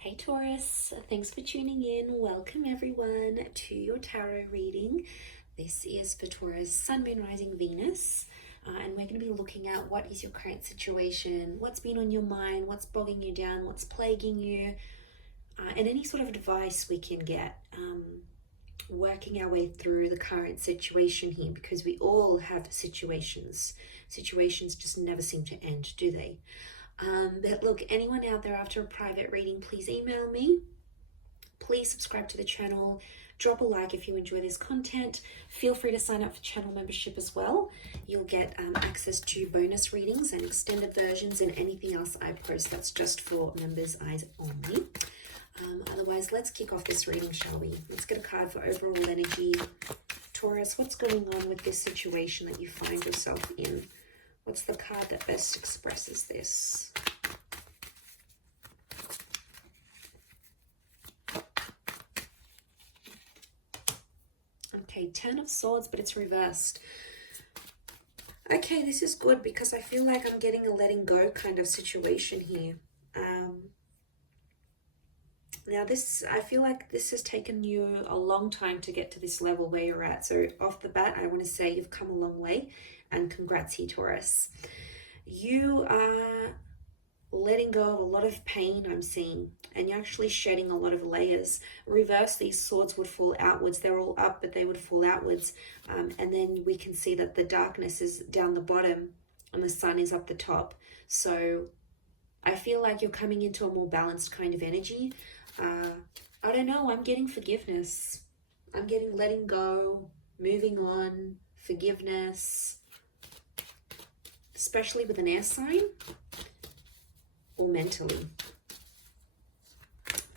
Hey Taurus, thanks for tuning in. Welcome everyone to your tarot reading. This is for Taurus, Sun, Moon, Rising, Venus. And we're going to be looking at what is your current situation, what's been on your mind, what's bogging you down, what's plaguing you, and any sort of advice we can get working our way through the current situation here, because we all have situations. Situations just never seem to end, do they? But look, anyone out there after a private reading, please email me. Please subscribe to the channel. Drop a like if you enjoy this content. Feel free to sign up for channel membership as well. You'll get access to bonus readings and extended versions and anything else I post. That's just for members' eyes only. Otherwise, let's kick off this reading, shall we? Let's get a card for overall energy. Taurus, what's going on with this situation that you find yourself in? What's the card that best expresses this? Okay, Ten of Swords, but it's reversed. Okay, this is good because I feel like I'm getting a letting go kind of situation here. Now I feel like this has taken you a long time to get to this level where you're at. So off the bat, I want to say you've come a long way, and congrats here, Taurus. You are letting go of a lot of pain, I'm seeing, and you're actually shedding a lot of layers. Reverse, these swords would fall outwards. They're all up, but they would fall outwards. And then we can see that the darkness is down the bottom and the sun is up the top. So I feel like you're coming into a more balanced kind of energy. I don't know, I'm getting forgiveness. I'm getting letting go, moving on, forgiveness, especially with an air sign or mentally.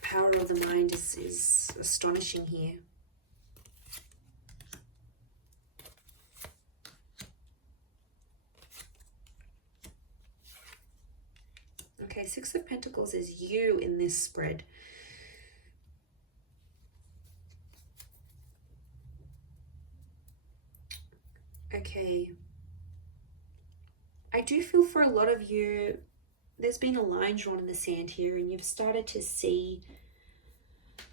Power of the mind is astonishing here. Okay, Six of Pentacles is you in this spread. Okay. I do feel for a lot of you, there's been a line drawn in the sand here, and you've started to see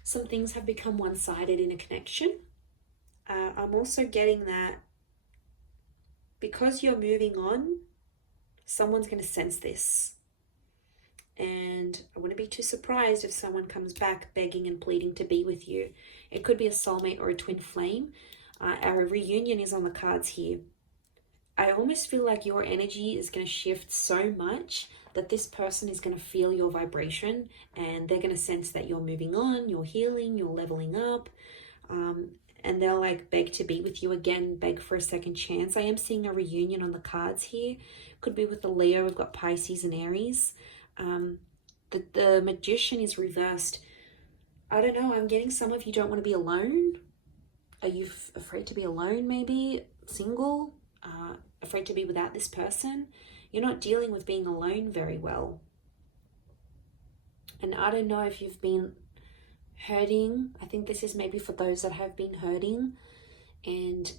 some things have become one-sided in a connection. I'm also getting that because you're moving on, someone's going to sense this. And I wouldn't be too surprised if someone comes back begging and pleading to be with you. It could be a soulmate or a twin flame. Our reunion is on the cards here. I almost feel like your energy is going to shift so much that this person is going to feel your vibration, and they're going to sense that you're moving on, you're healing, you're leveling up, and they'll like beg to be with you again, beg for a second chance. I am seeing a reunion on the cards here. Could be with the Leo. We've got Pisces and Aries. The Magician is reversed. I don't know. I'm getting some of you don't want to be alone. Are you afraid to be alone, maybe? Single? Afraid to be without this person? You're not dealing with being alone very well. And I don't know if you've been hurting. I think this is maybe for those that have been hurting. And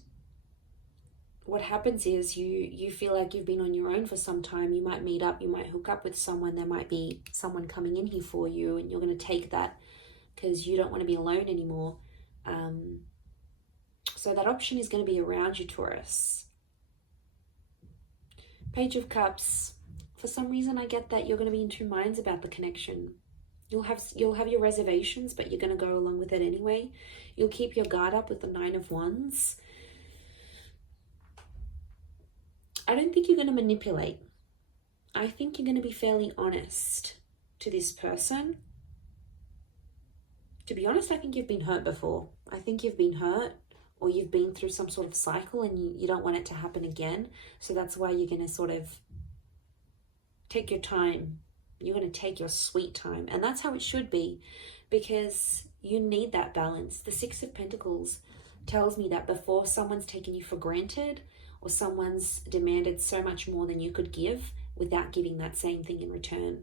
what happens is you feel like you've been on your own for some time. You might meet up, you might hook up with someone. There might be someone coming in here for you, and you're going to take that because you don't want to be alone anymore. So that option is going to be around you, Taurus. Page of Cups. For some reason, I get that you're going to be in two minds about the connection. You'll have your reservations, but you're going to go along with it anyway. You'll keep your guard up with the Nine of Wands. I don't think you're going to manipulate. I think you're going to be fairly honest to this person. To be honest, I think you've been hurt before. I think you've been hurt, or you've been through some sort of cycle and you don't want it to happen again. So that's why you're going to sort of take your time. You're going to take your sweet time. And that's how it should be, because you need that balance. The Six of Pentacles tells me that before someone's taken you for granted, or someone's demanded so much more than you could give without giving that same thing in return.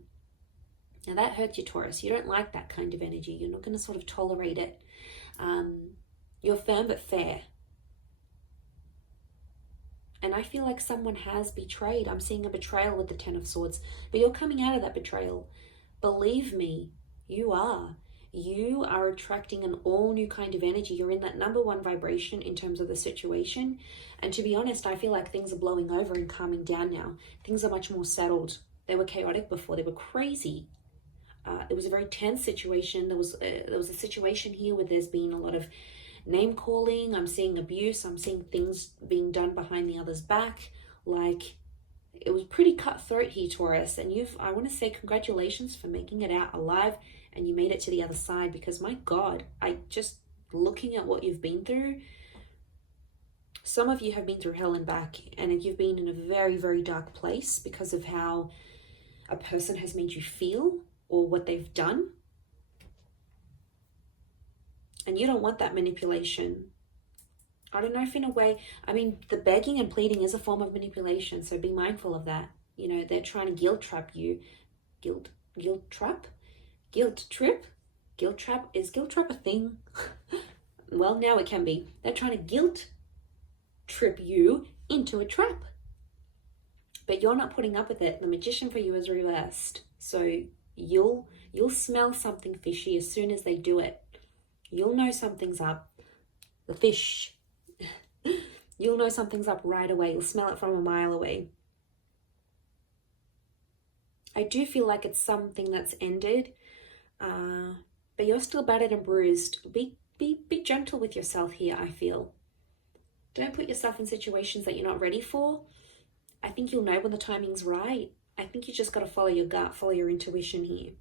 Now that hurts you, Taurus. You don't like that kind of energy. You're not going to sort of tolerate it. You're firm but fair. And I feel like someone has betrayed. I'm seeing a betrayal with the Ten of Swords. But you're coming out of that betrayal. Believe me, You are. You are attracting an all new kind of energy. You're in that number one vibration in terms of the situation. And to be honest, I feel like things are blowing over and calming down now. Things are much more settled. They were chaotic before. They were crazy. It was a very tense situation. There was a situation here where there's been a lot of name calling. I'm seeing abuse. I'm seeing things being done behind the other's back. Like, it was pretty cutthroat here, Taurus. And I want to say congratulations for making it out alive, and you made it to the other side, because my God, looking at what you've been through, some of you have been through hell and back, and you've been in a very, very dark place because of how a person has made you feel or what they've done. And you don't want that manipulation. I don't know if in a way, I mean, the begging and pleading is a form of manipulation, so be mindful of that. You know, they're trying to guilt trap you. Guilt trap? Guilt trip? Guilt trap? Is guilt trap a thing? Well, now it can be. They're trying to guilt trip you into a trap. But you're not putting up with it. The magician for you is reversed. So you'll smell something fishy as soon as they do it. You'll know something's up. The fish. You'll know something's up right away. You'll smell it from a mile away. I do feel like it's something that's ended, but you're still battered and bruised. Be gentle with yourself here, I feel. Don't put yourself in situations that you're not ready for. I think you'll know when the timing's right. I think you just got to follow your gut, follow your intuition here.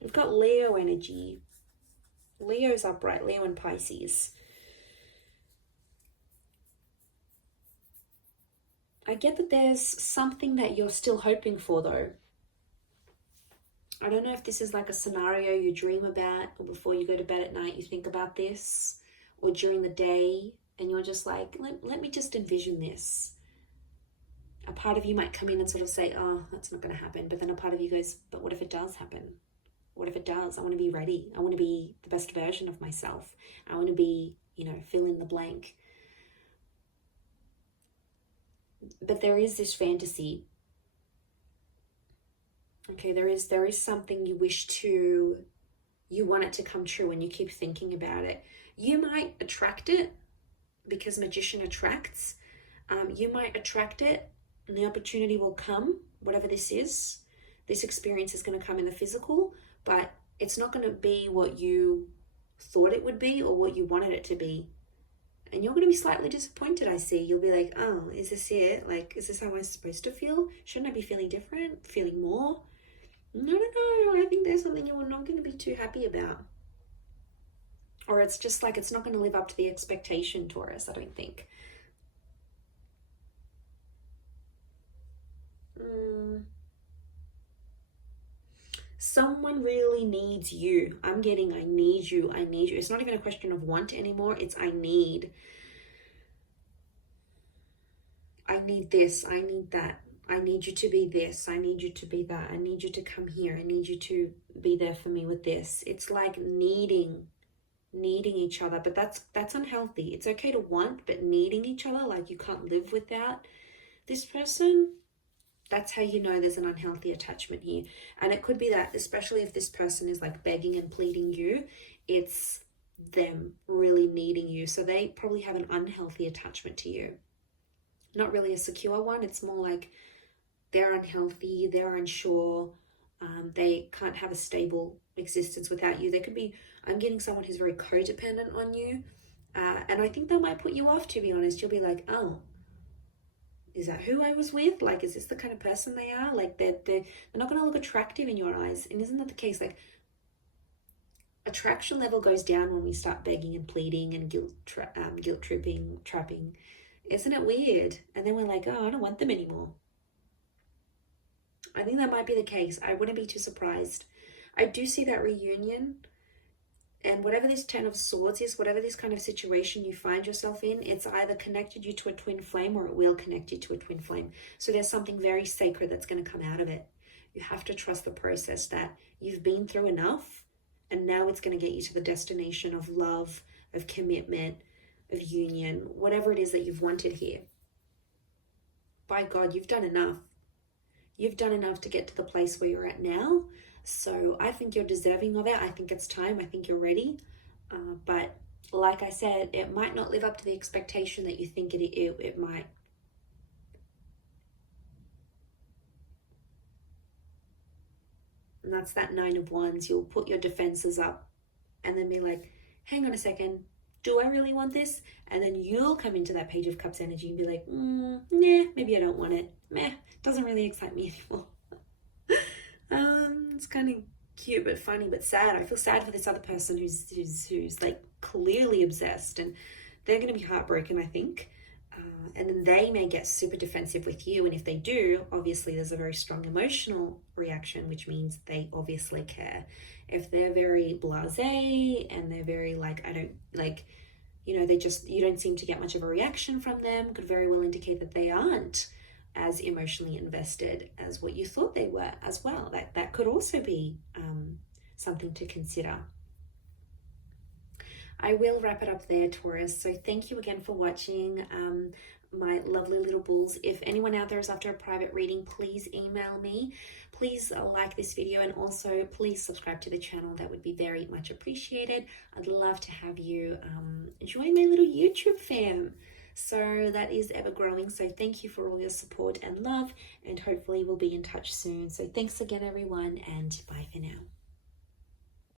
We've got Leo energy. Leo's upright, Leo and Pisces. I get that there's something that you're still hoping for, though. I don't know if this is like a scenario you dream about, or before you go to bed at night you think about this, or during the day and you're just like, let me just envision this. A part of you might come in and sort of say, oh, that's not going to happen. But then a part of you goes, but what if it does happen? What if it does? I want to be ready. I want to be the best version of myself. I want to be, fill in the blank. But there is this fantasy. Okay, there is something you want it to come true, and you keep thinking about it. You might attract it because magician attracts. You might attract it and the opportunity will come, whatever this is. This experience is going to come in the physical, but it's not going to be what you thought it would be or what you wanted it to be. And you're going to be slightly disappointed, I see. You'll be like, oh, is this it? Like, is this how I'm supposed to feel? Shouldn't I be feeling different? Feeling more? No. I think there's something you're not going to be too happy about. Or it's just like it's not going to live up to the expectation, Taurus, I don't think. Someone really needs you. I'm getting I need you. It's not even a question of want anymore. It's I need. I need this. I need that. I need you to be this. I need you to be that. I need you to come here. I need you to be there for me with this. It's like needing each other, but that's unhealthy. It's okay to want, but needing each other, like you can't live without this person, that's how you know there's an unhealthy attachment here. And it could be that, especially if this person is like begging and pleading you, it's them really needing you. So they probably have an unhealthy attachment to you. Not really a secure one. It's more like they're unhealthy, they're unsure, they can't have a stable existence without you. They could be, I'm getting someone who's very codependent on you. And I think that might put you off, to be honest. You'll be like, oh, is that who I was with? Like, is this the kind of person they are? Like, they're not going to look attractive in your eyes. And isn't that the case? Like, attraction level goes down when we start begging and pleading and guilt tripping, trapping. Isn't it weird? And then we're like, oh, I don't want them anymore. I think that might be the case. I wouldn't be too surprised. I do see that reunion. And whatever this 10 of swords is, whatever this kind of situation you find yourself in, it's either connected you to a twin flame or it will connect you to a twin flame. So there's something very sacred that's going to come out of it. You have to trust the process, that you've been through enough and now it's going to get you to the destination of love, of commitment, of union, whatever it is that you've wanted here. By God, you've done enough. You've done enough to get to the place where you're at now. So I think you're deserving of it. I think it's time. I think you're ready. But like I said, it might not live up to the expectation that you think it might. And that's that Nine of Wands. You'll put your defenses up and then be like, hang on a second, do I really want this? And then you'll come into that Page of Cups energy and be like, nah, maybe I don't want it. Meh, doesn't really excite me anymore. It's kind of cute but funny but sad. I feel sad for this other person who's like clearly obsessed, and they're going to be heartbroken, I think. And then they may get super defensive with you, and if they do, obviously there's a very strong emotional reaction, which means they obviously care. If they're very blasé and they're very like, I don't like, you know, you don't seem to get much of a reaction from them, could very well indicate that they aren't as emotionally invested as what you thought they were as well. That could also be something to consider. I will wrap it up there, Taurus. So thank you again for watching, my lovely little bulls. If anyone out there is after a private reading, please email me. Please like this video, and also please subscribe to the channel. That would be very much appreciated. I'd love to have you join my little YouTube fam. So that is ever growing. So thank you for all your support and love, and hopefully we'll be in touch soon. So thanks again, everyone, and bye for now.